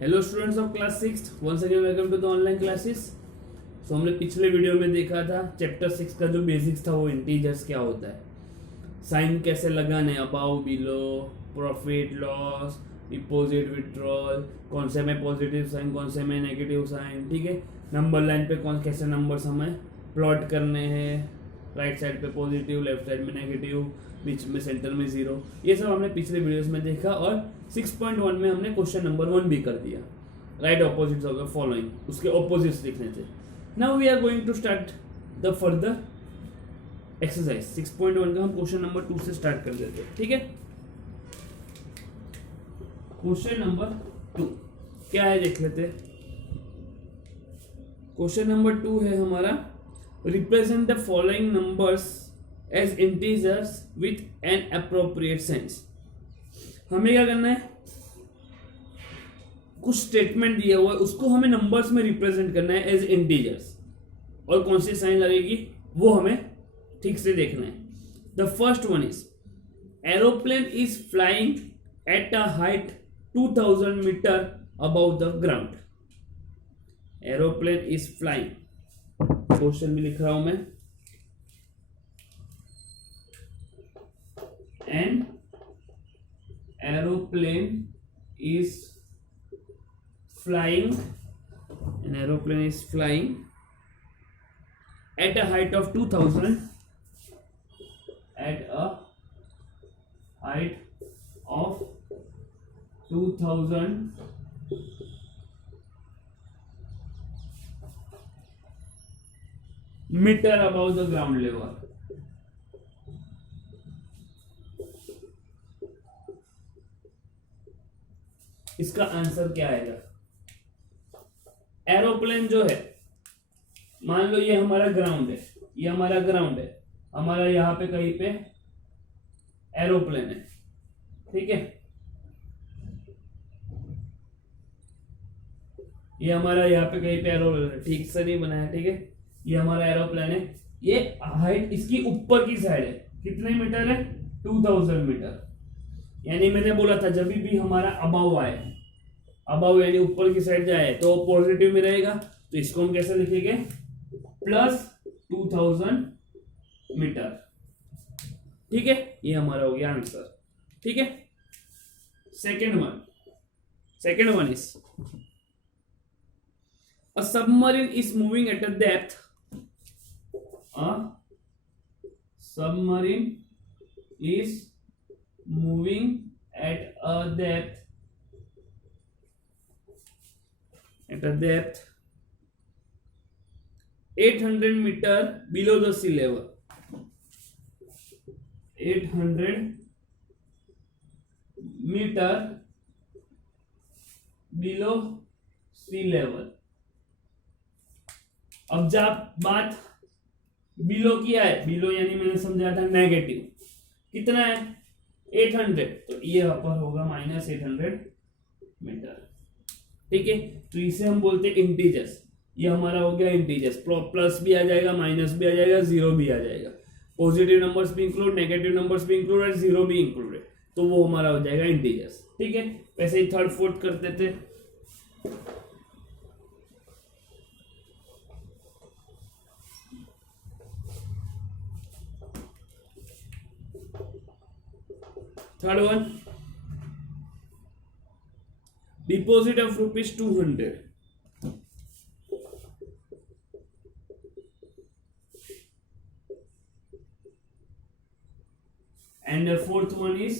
Hello students of class 6, once again welcome to the online classes. So हमने पिछले video में देखा था चैप्टर 6 का जो बेसिक्स था वो इंटीजर्स क्या होता है, साइन कैसे लगाने, above below, profit loss, deposit withdrawal, कौन से में पॉजिटिव साइन कौन से में नेगेटिव साइन, ठीक है। नंबर लाइन पे कौन कैसे नंबर्स हमें प्लॉट करने हैं, राइट साइड पे पॉजिटिव, लेफ्ट साइड में नेगेटिव, बीच में सेंटर में जीरो, ये सब हमने पिछले वीडियोस में देखा। और 6.1 में हमने क्वेश्चन नंबर 1 भी कर दिया, write opposites of the following, उसके ऑपोजिट्स लिखने थे। Now we are going to start the further exercise. 6.1 का हम क्वेश्चन नंबर 2 से स्टार्ट कर देते हैं, ठीक है। क्वेश्चन नंबर 2 क्या है देख लेते हैं। क्वेश्चन नंबर 2 है हमारा, represent the following numbers as integers with an appropriate sense. हमें क्या करना है, कुछ स्टेटमेंट दिया हुआ है उसको हमें नंबर्स में रिप्रेजेंट करना है एज इंटीजर्स, और कौन सी साइन लगेगी वो हमें ठीक से देखना है। The first one is aeroplane is flying at a height 2000 metre above the ground. Aeroplane is flying, question भी लिख रहा हूं मैं, an aeroplane is flying at a height of 2000 meter above the ground level। इसका answer क्या आएगा। Aeroplane जो है, मान लो ये हमारा ग्राउंड है, ये हमारा ग्राउंड है, हमारा यहाँ पे कहीं पे एरोप्लेन है, ठीक है। ये हमारा यहाँ पे कहीं पे एरोप्लेन है, ठीक से नहीं बनाया, ठीक है। ये हमारा एरोप्लेन है, ये हाइट इसकी ऊपर की साइड है, कितने मीटर है, 2000 मीटर। यानी मैंने बोला था जब भी हमारा अबाव आए, अबाव यानी ऊपर की साइड जाए तो पॉजिटिव में रहेगा, तो इसको हम कैसे लिखेंगे, प्लस 2000 मीटर, ठीक है। ये हमारा हो गया आंसर, ठीक है। Second one is a submarine is moving at a depth, submarine is moving at a depth 800 meter below the sea level। 800 meter below sea level। अब जब बात बिलो की है, बिलो यानी मैंने समझाया था नेगेटिव, कितना है 800, तो ये यहाँ पर होगा -800 मीटर, ठीक है। तो इसे हम बोलते हैं इंटीजर्स। ये हमारा हो गया इंटीजर्स, प्लस भी आ जाएगा, माइनस भी आ जाएगा, जीरो भी आ जाएगा, पॉजिटिव नंबर्स भी इंक्लूड, नेगेटिव नंबर्स भी इंक्लूड और जीरो भी इंक्लूडेड, तो वो हमारा हो जाएगा इंटीजर्स, ठीक है। वैसे ही थर्ड फोर्थ करते थे। Third one, deposit of ₹200 and the fourth one is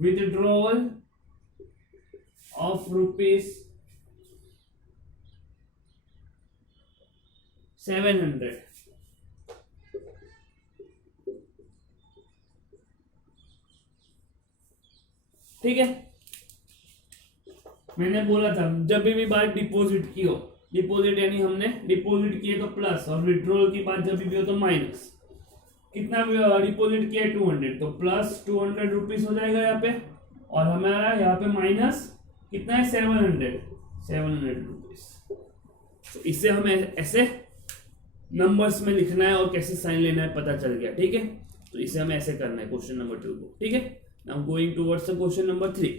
withdrawal of ₹700, ठीक है। मैंने बोला था जब भी बात डिपॉजिट की हो, डिपॉजिट यानी हमने डिपॉजिट किए तो प्लस, और विड्रॉल की बात जब भी हो तो माइनस। कितना डिपॉजिट किया है 200, तो प्लस 200 रुपीज हो जाएगा यहाँ पे, और हमारा यहाँ पे माइनस कितना है 700 रुपीज। तो इसे हमें ऐसे नंबर्स में लिखना है और कैसे साइन लेना है पता चल गया, ठीक है। तो इसे हमें ऐसे करना है क्वेश्चन नंबर 2 को, ठीक है। Now going towards the question number 3।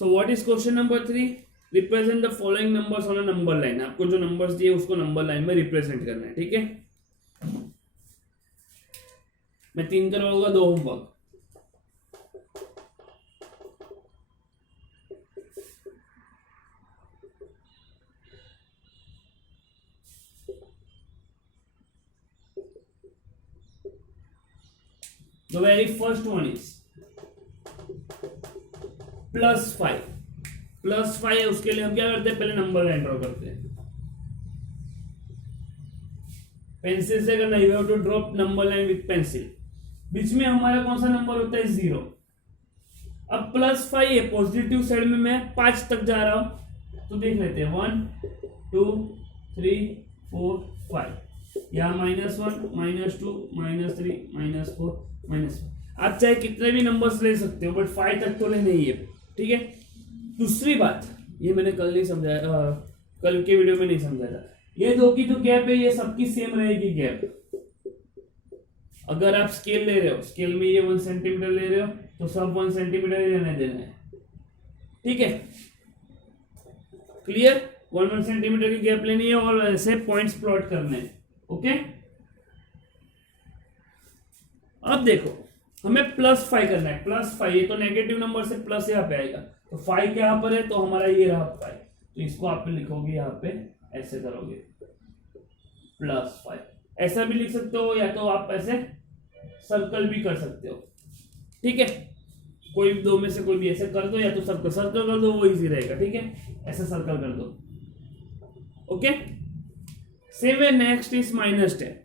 So what is question number 3? Represent the following numbers on a number line. आपको जो नंबर्स दिए उसको नंबर लाइन में रिप्रेजेंट करना है, ठीक है। मैं 3 करवाऊंगा, 2 homework. The very first one is +5। +5 उसके लिए हम क्या करते हैं, पहले नंबर लाइन ड्रॉ करते हैं। पेंसिल से करना, you have to drop number line with pencil. बीच में हमारा कौन सा नंबर होता है, 0। अब +5 है, पॉजिटिव साइड में मैं 5 तक जा रहा हूं, तो देख लेते हैं 1 2 3 4 5। यहाँ -1 -2 -3 -4 -5। आप चाहे कितने भी नंबर्स ले सकते हो, बट 5 तक तो लेने ही है, ठीक है। दूसरी बात, ये मैंने कल नहीं समझाया, कल के वीडियो में नहीं समझाया था। ये दो की जो गैप है ये सबकी सेम रहेगी गैप। अगर आप स्केल ले रहे हो, स्केल में ये 1 सेंटीमीटर ले रहे हो, तो सब 1 सेंटीमीटर ही रहने देना है, ठीक है। क्लियर? 1 सेंटीमीटर की गैप लेनी है और ऐसे पॉइंट्स प्लॉट करने हैं, ओके। अब देखो, हमें +5 करना है। +5, ये तो नेगेटिव नंबर से प्लस यहाँ पे आएगा, तो 5 यहाँ पर है, तो हमारा ये रहा 5। तो इसको आप लिखोगे यहाँ पे, ऐसे करोगे +5। ऐसा भी लिख सकते हो, या तो आप ऐसे सर्कल भी कर सकते हो, ठीक है। कोई दो में से कोई भी ऐसे कर दो, या तो सर्कल सर्कल कर दो, वो इजी रहेगा, ठीक है। ऐसे सर्कल कर दो, ओके। सेम है, next is -10।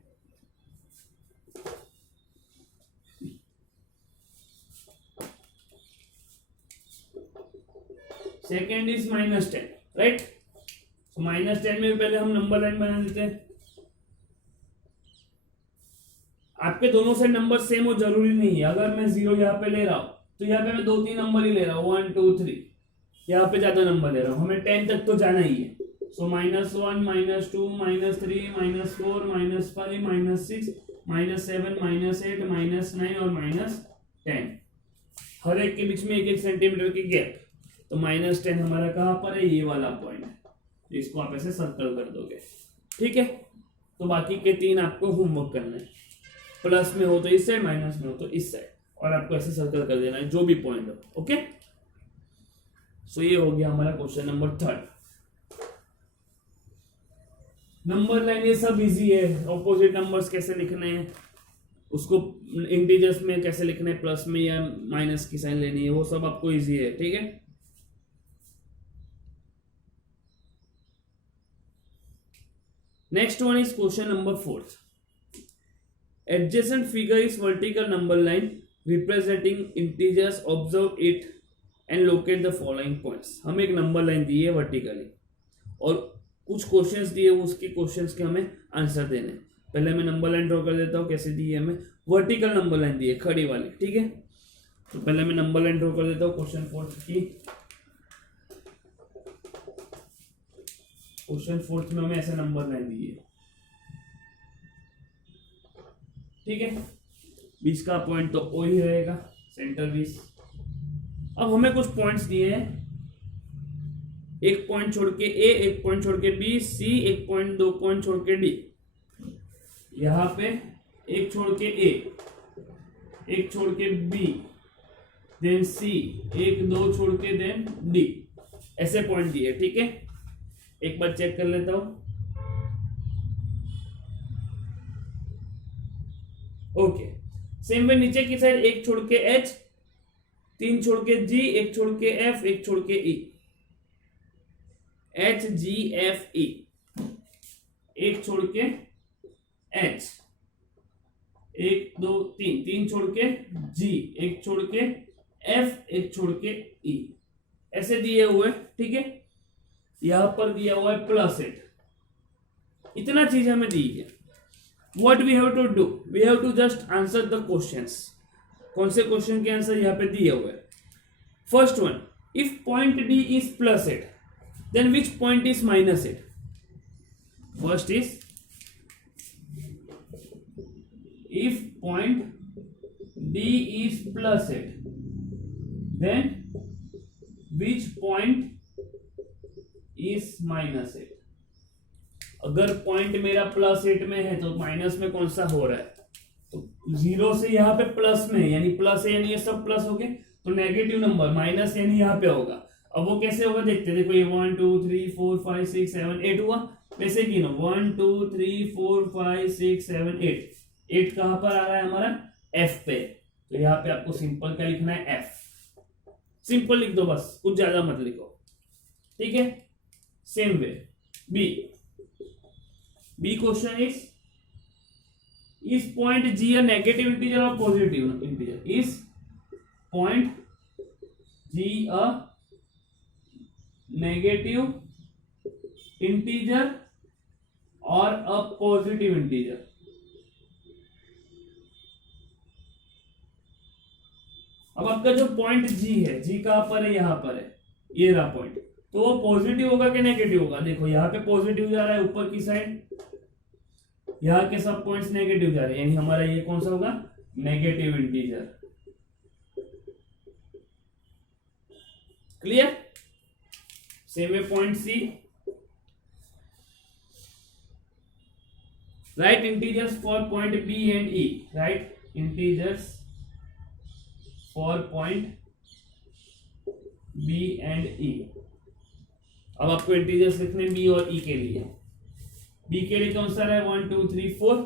Second is -10, right. तो -10 में पहले हम नंबर लाइन बना देते हैं। आपके दोनों से नंबर सेम हो जरूरी नहीं है। अगर मैं 0 यहाँ पे ले रहा हूं, तो यहाँ पे मैं 2-3 नंबर ही ले रहा हूँ, 1 2 3। यहाँ पे ज्यादा नंबर ले रहा हूँ, हमें 10 तक तो जाना ही है। सो -1 -2 -3 -4 -5 -6 -7 -8 -9 और -10। हर एक के बीच में 1-1 सेंटीमीटर की गैप। तो -10 हमारा कहां पर है, ये वाला पॉइंट है। तो इसको आप ऐसे सर्कल कर दोगे, ठीक है। तो बाकी के 3 आपको होमवर्क करना है। प्लस में हो तो इस साइड, माइनस में हो तो इस साइड, और आपको ऐसे सर्कल कर देना है जो भी पॉइंट हो, ओके। सो ये हो गया हमारा क्वेश्चन नंबर 3। नंबर लाइन ये सब इजी है। ऑपोजिट नंबर्स कैसे लिखने हैं, उसको इंटीजर्स में कैसे लिखने हैं, प्लस में या माइनस की साइन लेनी है, वो सब आपको इजी है, ठीक है। Next one is question number 4। Adjacent figure is vertical number line representing integers. Observe it and locate the following points. हमें एक नंबर लाइन दी है वर्टिकली, और कुछ क्वेश्चंस दिए, उसके क्वेश्चंस के हमें आंसर देने। पहले मैं नंबर लाइन ड्रॉ कर देता हूँ। कैसे दी है, हमें वर्टिकल नंबर लाइन दी है, खड़ी वाली, ठीक है। तो पहले मैं नंबर लाइन ड्रॉ कर देता हूँ क्वेश्चन 4 की। क्वेश्चन 4 में हमें ऐसे नंबर लाइन दी है, ठीक है। 20 का पॉइंट तो ओ ही रहेगा, सेंटर 20। अब हमें कुछ पॉइंट्स दिए हैं, एक पॉइंट छोड़ के ए, एक पॉइंट छोड़ के बी, सी, एक पॉइंट 2 पॉइंट छोड़ के डी। यहां पे एक छोड़ के ए, एक छोड़ के बी, देन सी, 1 2 छोड़ के देन डी। ऐसे पॉइंट दिए, ठीक है। एक बार चेक कर लेता हूं। ओके, सेम वे नीचे की साइड एक छोड़ के एच, 3 छोड़ के जी, एक छोड़ के एफ, एक छोड़ के ई। एच जी एफ ई, एक छोड़ के एच, 1 2 3, 3 छोड़ के जी, एक छोड़ के एफ, एक छोड़ के ई। ऐसे दिए हुए, ठीक है। यहां पर दिया हुआ है +8। इतना चीज हमें दी है। What we have to do? We have to just answer the questions. कौन से क्वेश्चन के आंसर यहाँ पे दिए हुए? First one, if point D is +8, then which point is -8? First is, if point D is +8, then which point is -8। अगर point मेरा +8 में है तो माइनस में कौन सा हो रहा है, तो 0 से यहाँ पे प्लस में है, यानी प्लस है, यानी ये सब प्लस हो गए, तो नेगेटिव नंबर माइनस यानी यहाँ पे होगा। अब वो कैसे होगा देखते हैं, देखो ये 1 2 3 4 5 6 7 8 हुआ, वैसे गिनो 1 2 3 4 5 6 7 8। 8 कहां पर आ रहा है हमारा, एफ पे, तो यहाँ पे आपको सिंपल क्या लिखना है, एफ। सिंपल लिख दो बस, कुछ ज्यादा मत लिखो, ठीक है। Same way B question is point G a negative integer और positive integer, is point G a negative integer और अ पॉजिटिव इंटीजर। अब आपका जो पॉइंट जी है, जी कहां पर है, यहां पर है, ये रहा पॉइंट, तो वो पॉजिटिव होगा कि नेगेटिव होगा, देखो यहाँ पे पॉजिटिव जा रहा है ऊपर की साइड, यहाँ के सब पॉइंट्स नेगेटिव जा रहे हैं, यानी हमारा ये कौन सा होगा, negative integer. Clear. Same way point C, right integers for point B and E, right integers for point B and E. अब आपको इंटीजर्स लिखने बी और ई के लिए, बी के लिए कौन सा है, 1 2 3 4,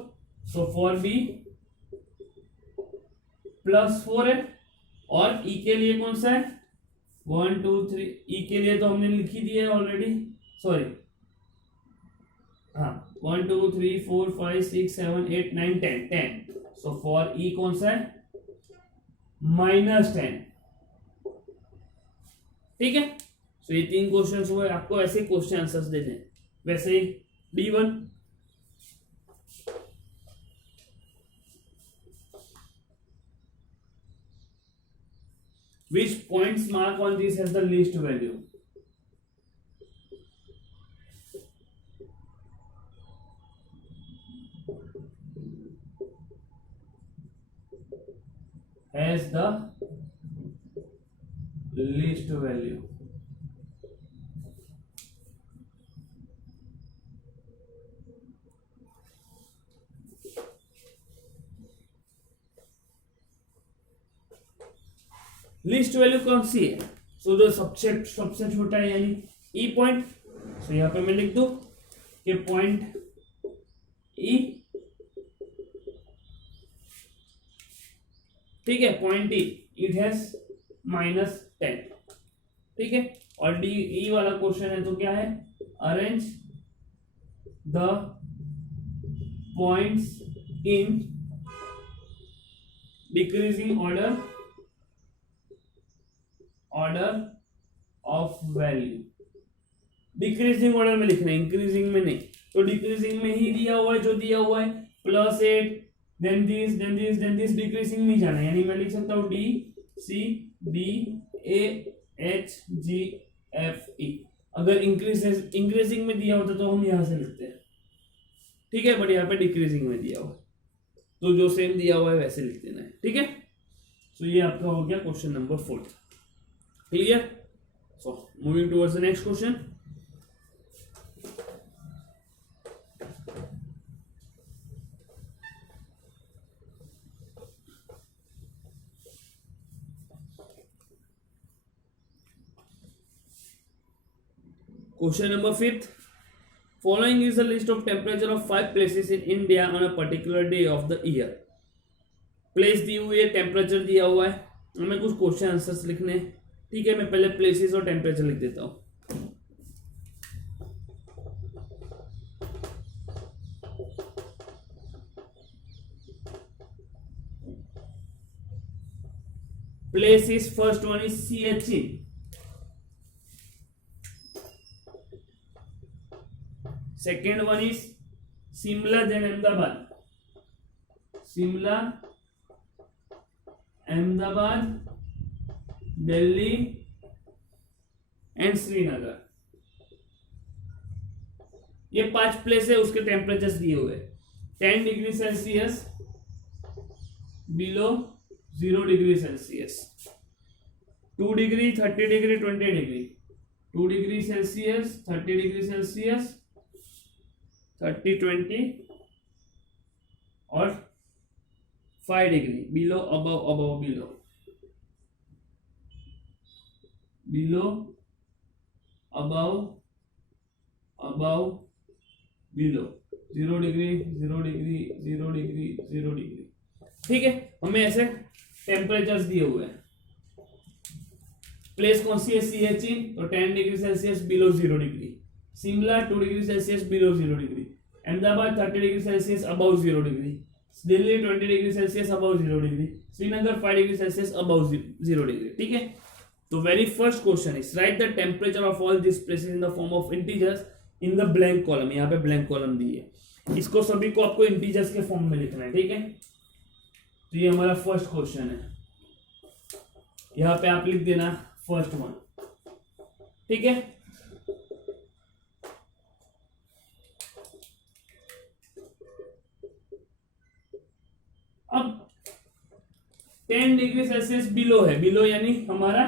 सो फॉर बी +4 है, और ई के लिए कौन सा है, 1 2 3, ई के लिए तो हमने लिख ही दिया है ऑलरेडी, सॉरी हाँ 1 2 3 4 5 6 7 8 9 10, सो फॉर ई कौन सा है, -10, ठीक है। तो ये 3 क्वेश्चन हुए, आपको ऐसे क्वेश्चन आंसर्स देने, वैसे ही D1 which points mark on this has the least value, has the least value। Least value कौन सी है, सो जो सबसे छोटा है यानी ई पॉइंट, सो यहां पे मैं लिख दूं कि पॉइंट ई, ठीक है, पॉइंट ई इट हैज -10, ठीक है। और डी ई वाला क्वेश्चन है तो क्या है, arrange the points in decreasing order of value. Decreasing order में लिखना है, इंक्रीजिंग में नहीं, तो डिक्रीजिंग में ही दिया हुआ है, जो दिया हुआ है +8 देन दिस डिक्रीजिंग में जाना है, यानी मैं लिख सकता हूं D C D A H G F E। अगर इंक्रीजिंग में दिया होता तो हम यहां से लिखते हैं, ठीक है, बट यहाँ पे डिक्रीजिंग में दिया हुआ है, तो जो सेम दिया हुआ है वैसे लिख देना है, ठीक है। तो ये आपका हो गया question number 4, clear. So moving towards the next question. Question number 5th. Following is a list of temperature of 5 places in India on a particular day of the year. Place दी हुई है, टेम्परेचर दिया हुआ है, हमें कुछ question answers लिखने हैं, ठीक है। मैं पहले प्लेसेस और टेम्परेचर लिख देता हूं। Place is first one is CH। Second one is Shimla then Ahmedabad, Shimla Ahmedabad Delhi and Srinagar. ये 5 प्लेस है, उसके टेम्परेचर्स दिए हुए 10 degree Celsius below 0 degree Celsius, 2 degree, 30 degree, 20 degree, 2 degree Celsius, 30 degree Celsius, 30, 20 और 5 degree below, above, above, below, below, above, above, below, 0 degree, 0 degree, 0 degree, 0 degree. ठीक है, हमें ऐसे टेम्परेचर्स दिए हुए हैं। प्लेस कौन सी है? सियाचिन, तो 10 degree Celsius below 0 degree, Shimla 2 degree Celsius below 0 degree, Ahmedabad 30 degree Celsius above 0 degree, Delhi 20 degree Celsius above 0 degree, Srinagar 5 degree Celsius above 0 degree. ठीक है, तो very first question is right the temperature of all this places in the form of integers in the blank column. यहाँ पे blank column दी है, इसको सभी को आपको इंटीजर्स के फॉर्म में लिखना है। ठीक है, तो ये हमारा फर्स्ट क्वेश्चन है, यहाँ पे आप लिख देना फर्स्ट वन। ठीक है, अब 10 डिग्री सेल्सियस बिलो है, बिलो यानी हमारा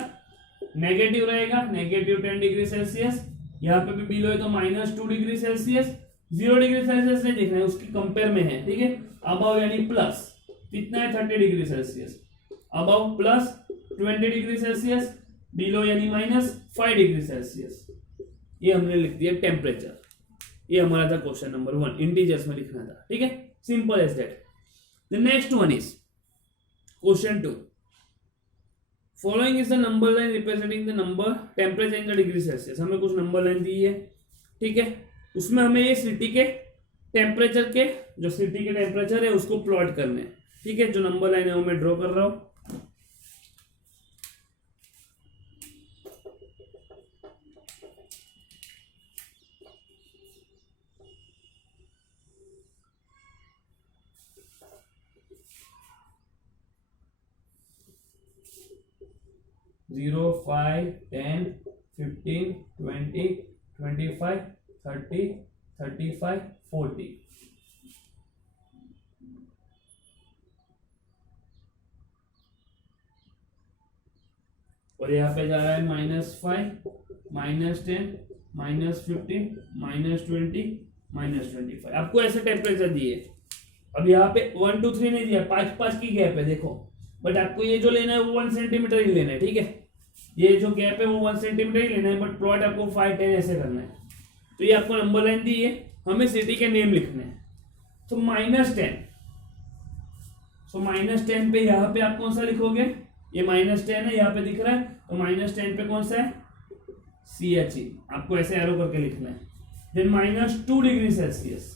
नेगेटिव रहेगा, नेगेटिव 10 डिग्री सेल्सियस। यहाँ पे भी बिलो है तो -2 डिग्री सेल्सियस। 0 डिग्री सेल्सियस नहीं देखना है, उसकी कंपेयर में है। ठीक है, अबव यानी प्लस, कितना है? 30 degree Celsius, above plus 20 degree Celsius, below यानी -5 डिग्री सेल्सियस। ये हमने लिख दिया टेम्परेचर। ये हमारा था क्वेश्चन नंबर 1, इंटीजर्स में लिखना था। ठीक है, simple as that. The next one is question 2। Following is the number line representing the number temperature in the degree Celsius. हमें कुछ नंबर लाइन दी है। ठीक है, उसमें हमें ये सिटी के टेम्परेचर के, जो सिटी के टेम्परेचर है उसको प्लॉट करने हैं। ठीक है, जो नंबर लाइन है वो मैं ड्रॉ कर रहा हूं। जीरो, 5, 10, 15, 20, 25, 30, 35, 40। और यहाँ पे जा रहा है -5, -10, -15, -20, -25। आपको ऐसे टेम्परेचर दिए। अब यहाँ पे 1, 2, 3 नहीं दिया, 5 की गैप है देखो, बट आपको ये जो लेना है वो 1 सेंटीमीटर ही लेना है। ठीक है, ये जो गैप है वो 1 सेंटीमीटर ही लेना है, बट प्लॉट आपको 5, 10 ऐसे करना है। तो ये आपको नंबर लाइन दी है, हमें सिटी के नेम लिखने हैं। तो -10, सो -10 पे यहाँ पे आप कौन सा लिखोगे? ये -10 है, यहाँ पे दिख रहा है, तो -10 पे कौन सा है? CHE। आपको ऐसे एरो करके लिखना है। Then -2 degree Celsius,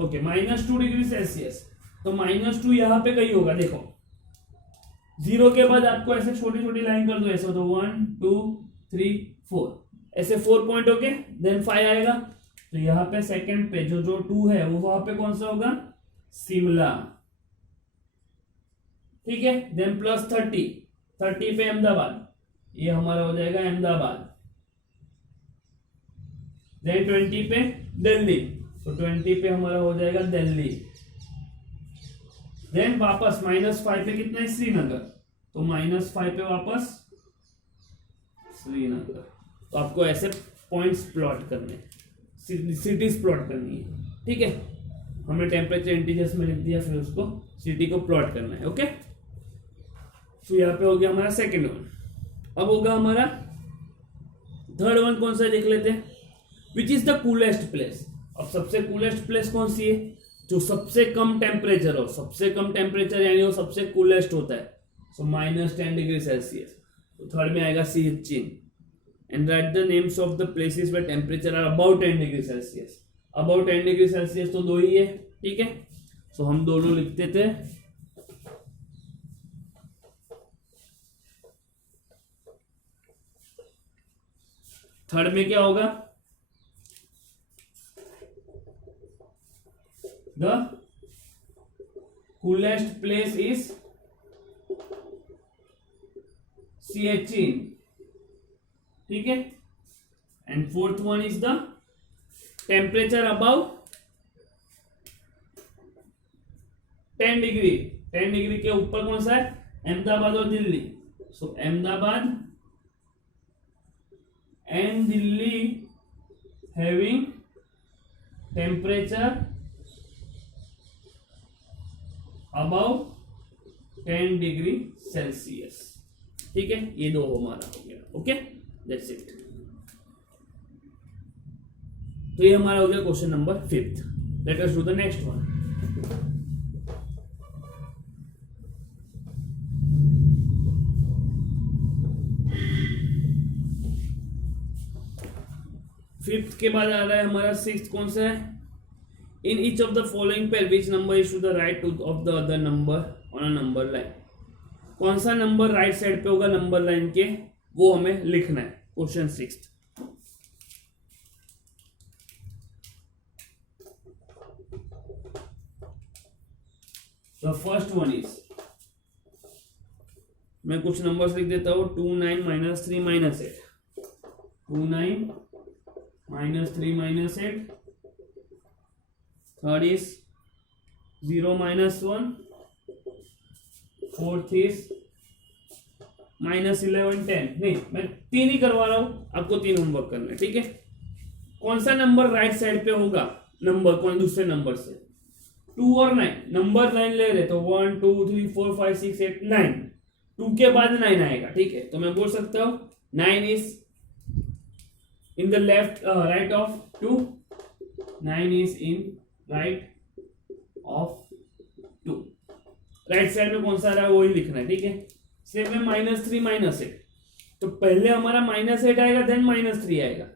okay, -2 degree Celsius, तो -2 यहाँ पे कहीं होगा। देखो 0 के बाद आपको ऐसे छोटी छोटी लाइन कर दो, ऐसे तो 1, 2, 3, 4, ऐसे 4 पॉइंट हो गए। देन 5 आएगा, तो यहाँ पे सेकंड पे जो 2 है वो वहां पे कौन सा होगा? शिमला। ठीक है, देन +30, 30 पे अहमदाबाद, ये हमारा हो जाएगा अहमदाबाद। देन 20 पे दिल्ली, तो 20 पे हमारा हो जाएगा दिल्ली। देन वापस -5 पे कितना है? श्रीनगर, तो -5 पे वापस श्रीनगर। तो आपको ऐसे पॉइंट्स प्लॉट करने, सिटीज प्लॉट करनी है। ठीक है, हमने टेम्परेचर इंटीजर्स में लिख दिया, फिर उसको सिटी को प्लॉट करना है। ओके, तो यहाँ पे हो गया हमारा सेकेंड वन। अब होगा हमारा थर्ड वन, कौन सा देख लेते हैं। Which is the coolest place. अब सबसे कूलेस्ट प्लेस कौन सी है? जो सबसे कम टेम्परेचर हो, सबसे कम टेम्परेचर यानी वो सबसे कूलेस्ट होता है। सो -10 डिग्री सेल्सियस, तो थर्ड में आएगा Siachen. And write the names of the places where temperature are about 10 degree Celsius. About 10 degree Celsius तो 2 ही है। ठीक है, सो हम दोनों लिखते थे। थर्ड में क्या होगा? The coolest place is Siachen। ठीक है, and fourth one is the temperature above 10 degree. 10 degree के ऊपर कौन सा है? अहमदाबाद और Delhi, so Ahmedabad and Delhi having temperature above 10 degree Celsius. ठीक है, ये दो हमारा हो गया। Okay, that's it. तो ये हमारा हो गया question number 5। Let us do the next one. Fifth के बाद आ रहा है हमारा सिक्स्थ। कौन सा है? In each of the following pair which number is to the right of the other number on a number line. कौन सा नंबर राइट साइड पे होगा नंबर लाइन के, वो हमें लिखना है। Question sixth. The first one is, मैं कुछ नंबर्स लिख देता हूं। 2 9 -3 -8, 2 9 -3 -8। Third is 0 -1। Fourth is -11 10। नहीं, मैं 3 ही करवा रहा हूं, आपको 3 होमवर्क करना है। ठीक है, कौन सा नंबर राइट साइड पे होगा नंबर कौन दूसरे नंबर से? 2 और 9 नंबर लाइन ले रहे तो 1 2 3 4 5 6 8 9, 2 के बाद 9 आएगा। ठीक है, तो मैं बोल सकता हूं 9 is in the left right of 2, 9 is in right of 2। Right side में कौन सा आ रहा है वही लिखना है। ठीक है, सेम में -3 -8, तो पहले हमारा -8 आएगा देन -3 आएगा।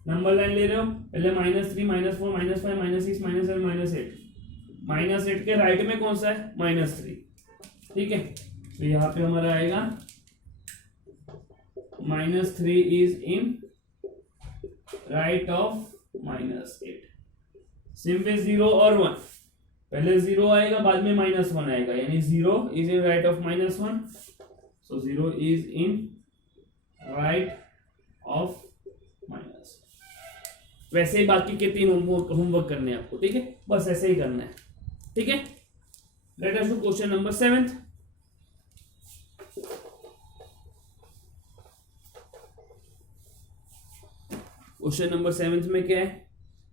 नंबर लाइन ले रहे हो, पहले -3 -4 -5 -6 -7 -8 के राइट में कौन सा है? -3। ठीक है, तो यहां पे हमारा आएगा -3 is in right of -8। Same पे 0 और 1, पहले 0 आएगा बाद में -1 आएगा, यानी 0 is in right of -1, so 0 is in right of -1। वैसे ही बाकी के 3 होमवर्क करने हैं आपको। ठीक है, बस ऐसे ही करना है। ठीक है, late us do question number 7। Question number 7 में क्या है?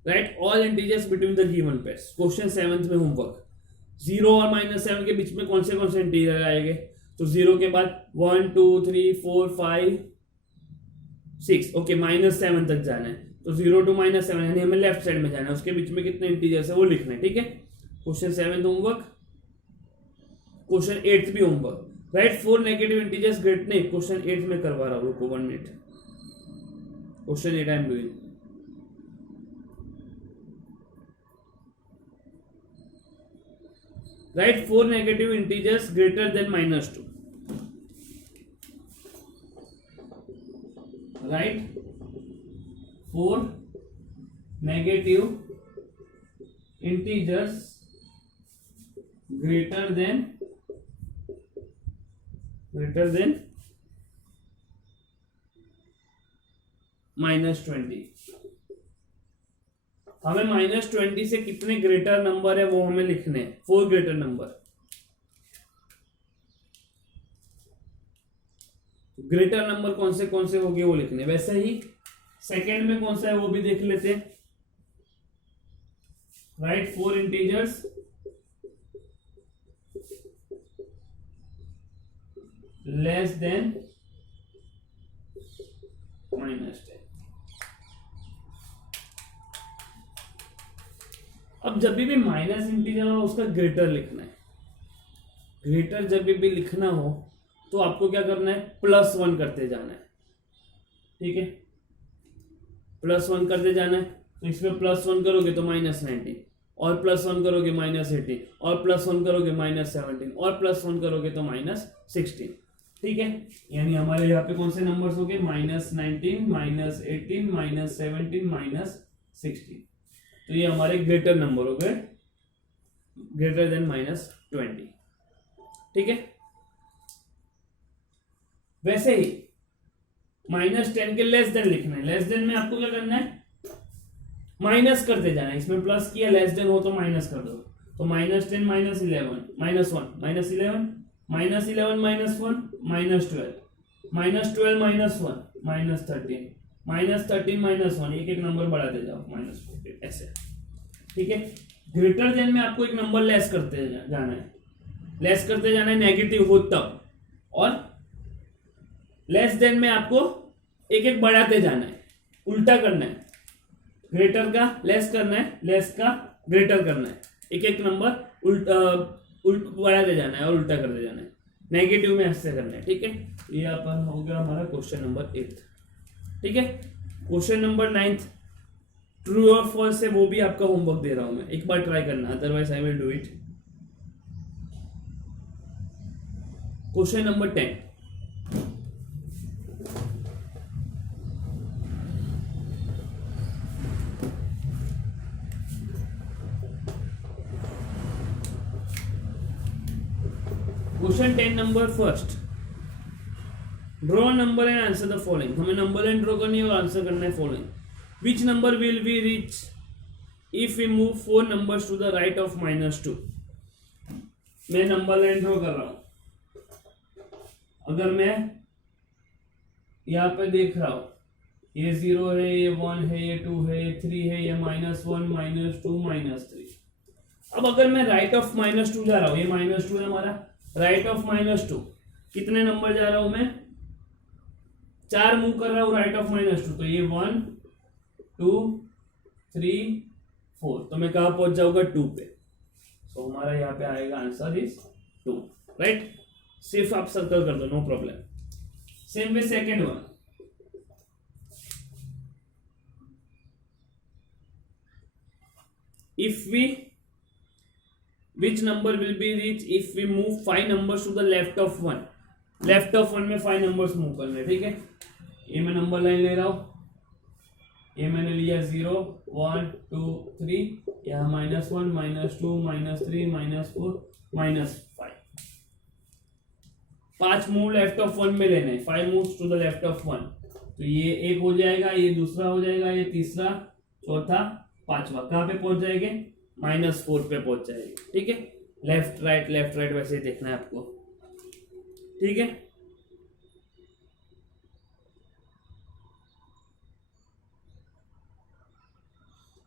Right all integers between the given pairs. Question 7 में होमवर्क, 0 और -7 के बीच में कौन से इंटीजर आएंगे? तो 0 के बाद 1 2 3 4 5 6, ओके -7 तक जाना है, तो 0 to -7 यानी हमें लेफ्ट साइड में जाना है। उसके बीच में कितने इंटीजर्स है वो लिखना है। ठीक है, क्वेश्चन 7 होमवर्क। क्वेश्चन 8 भी homework. Right 4 negative integers great. नहीं, क्वेश्चन 8 में करवा रहा हूं, रुको 1 minute. Question 8 I am doing. Right 4 negative integers greater than -2। Right 4 negative integers greater than -20। हमें -20 से कितने ग्रेटर नंबर है वो हमें लिखने हैं। 4 ग्रेटर नंबर। ग्रेटर नंबर कौन से होंगे वो लिखने। वैसे ही सेकंड में कौन सा है वो भी देख लेते हैं। Right 4 integers less than -10। अब जब भी माइनस इंटीजर हो उसका ग्रेटर लिखना है। ग्रेटर जब भी लिखना हो तो आपको क्या करना है? +1 करते जाना है। ठीक है, +1 करते जाना है। तो इसमें +1 करोगे तो -19, और +1 करोगे -18, और +1 करोगे -17, और +1 करोगे तो -16। ठीक है, यानी हमारे यहाँ पे कौन से नंबर्स हो गए? -19 -18 -17 -16। तो ये हमारे ग्रेटर नंबर हो गए, ग्रेटर देन -20। ठीक है, वैसे ही -10 के लेस देन लिखना है। लेस देन में आपको क्या करना है? माइनस करते जाना है। इसमें प्लस किया, लेस देन हो तो माइनस कर दो। तो -10 -11 -1 -11 -11 -1 -12, -12 -1 -13, -13 -1, एक एक नंबर बढ़ाते जाओ, -14, ऐसे, ठीक है। ग्रेटर देन में आपको एक नंबर लेस करते जाना है, लेस करते जाना है नेगेटिव हो तब, और लेस देन में आपको एक एक बढ़ाते जाना है, उल्टा करना है, ग्रेटर का लेस करना है, लेस का ग्रेटर करना है, एक एक नंबर उल्टा बढ़ाते जाना है और उल्टा करते जाना है, नेगेटिव में ऐसे करना है, ठीक है। ये अपन हो गया हमारा क्वेश्चन नंबर 8, ठीक है। क्वेश्चन नंबर 9 ट्रू और फॉल्स है, वो भी आपका होमवर्क दे रहा हूं मैं, एक बार ट्राई करना, otherwise I will do it. Question number 10, question 10 number first, draw number and answer the following. हमें नंबर लाइन ड्रॉ करनी है और आंसर करना है following. Which number will we reach if we move 4 numbers to the right of -2। मैं number line draw कर रहा हूं। अगर मैं यहां पे देख रहा हूं, ये 0 है, ये 1 है, ये 2 है, ये 3 है, ये -1 -2 -3। अब अगर मैं राइट ऑफ -2 जा रहा हूं, ये -2 है हमारा, राइट ऑफ -2 कितने नंबर जा रहा हूं मैं, 4 मूव कर रहा हूं राइट ऑफ -2, तो ये 1 2 3 4, तो मैं कहां पहुंच जाऊंगा 2 पे। तो हमारा यहाँ पे आएगा आंसर इज 2, राइट। सिर्फ आप सर्कल कर दो, no problem. Same way second one, if we which number will be reached if we move 5 numbers to the left of 1। Left of 1 में 5 नंबर्स मूव करने, ठीक है। ये मैं नंबर लाइन ले रहा हूं, ये मैंने लिया 0 1 2 3, यहाँ -1 -2 -3 -4 -5, 5 मूव लेफ्ट ऑफ 1 में लेने, 5 moves to the left of 1, तो ये एक हो जाएगा, ये दूसरा हो जाएगा, ये तीसरा, चौथा, पांचवा, कहां पे पहुंच जाएंगे, -4 पे पहुंच जाएगी, ठीक है। लेफ्ट राइट वैसे ही देखना है आपको, ठीक है।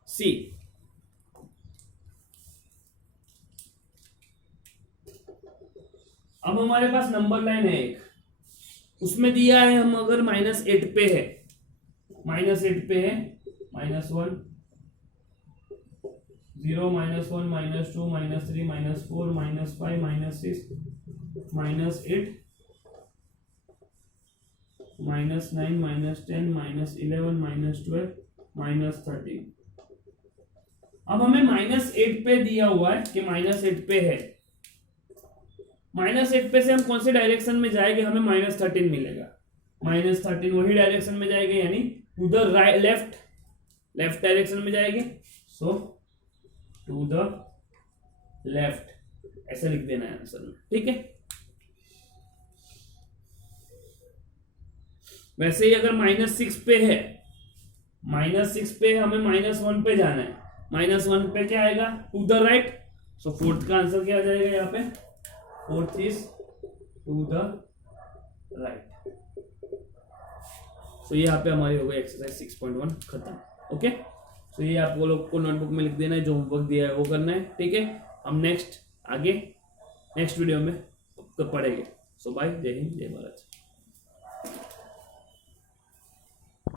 सी, अब हमारे पास नंबर लाइन है एक, उसमें दिया है हम अगर -8 पे है, -8 पे है, -1 0 -1 -2 -3 -4 -5 -6 -8 -9 -10 -11 -12 -13। अब हमें -8 पे दिया हुआ है कि -8 पे है, -8 पे से हम कौन से डायरेक्शन में जाएंगे, हमें -13 मिलेगा, -13 वही डायरेक्शन में जाएंगे, यानी to the right left direction में जाएंगे, सो टू द लेफ्ट ऐसे लिख देना है आंसर में, ठीक है। वैसे ही अगर -6 पे है, -6 पे हमें -1 पे जाना है, -1 पे क्या आएगा, to the right, so fourth का आंसर क्या आ जाएगा यहाँ पे, fourth is to the right. So यहाँ पे हमारी हो गई एक्सरसाइज 6.1 खत्म, ओके। तो ये आप वो लोग को नोटबुक में लिख देना है, जो होमवर्क दिया है वो करना है, ठीक है। हम नेक्स्ट वीडियो में तो पढ़ेंगे। सो बाय, जय हिंद, जय भारत।